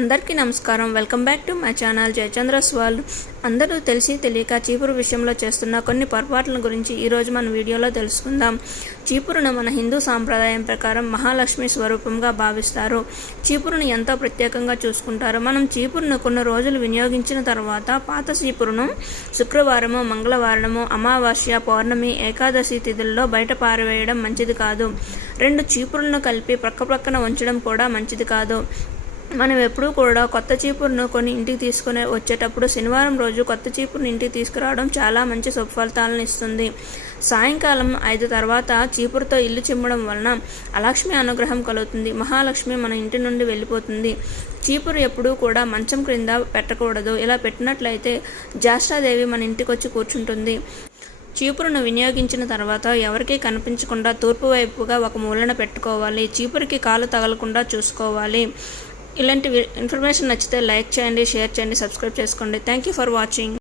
అందరికీ నమస్కారం. Welcome back to my channel Jayachandra's అందరూ తెలిసి తెలియక చీపురు విషయంలో చేస్తున్న కొన్ని పొరపాట్ల గురించి ఈరోజు మన వీడియోలో తెలుసుకుందాం. చీపురును మన హిందూ సాంప్రదాయం ప్రకారం మహాలక్ష్మి స్వరూపంగా భావిస్తారు. చీపురును ఎంతో ప్రత్యేకంగా చూసుకుంటారు. మనం చీపురును కొన్ని రోజులు వినియోగించిన తర్వాత పాత చీపురును శుక్రవారము మంగళవారము అమావాస్య పౌర్ణమి ఏకాదశి తిథుల్లో బయట పారవేయడం మంచిది కాదు. రెండు చీపురులను కలిపి ప్రక్కప్రక్కన ఉంచడం కూడా మంచిది కాదు. మనం ఎప్పుడూ కూడా కొత్త చీపురును కొన్ని ఇంటికి తీసుకుని వచ్చేటప్పుడు శనివారం రోజు కొత్త చీపురుని ఇంటికి తీసుకురావడం చాలా మంచి సుఫలితాలను ఇస్తుంది. సాయంకాలం ఐదు తర్వాత చీపురుతో ఇల్లు చిమ్మడం వలన అలక్ష్మి అనుగ్రహం కలుగుతుంది. మహాలక్ష్మి మన ఇంటి నుండి వెళ్ళిపోతుంది. చీపురు ఎప్పుడూ కూడా మంచం క్రింద పెట్టకూడదు. ఇలా పెట్టినట్లయితే జాస్టాదేవి మన ఇంటికి వచ్చి కూర్చుంటుంది. చీపురును వినియోగించిన తర్వాత ఎవరికీ కనిపించకుండా తూర్పు వైపుగా ఒక మూలన పెట్టుకోవాలి. చీపురుకి కాలు తగలకుండా చూసుకోవాలి. ఇలాంటి ఇన్ఫర్మేషన్ నచ్చితే లైక్ చేయండి షేర్ చేయండి సబ్స్క్రైబ్ చేసుకోండి. Thank you for watching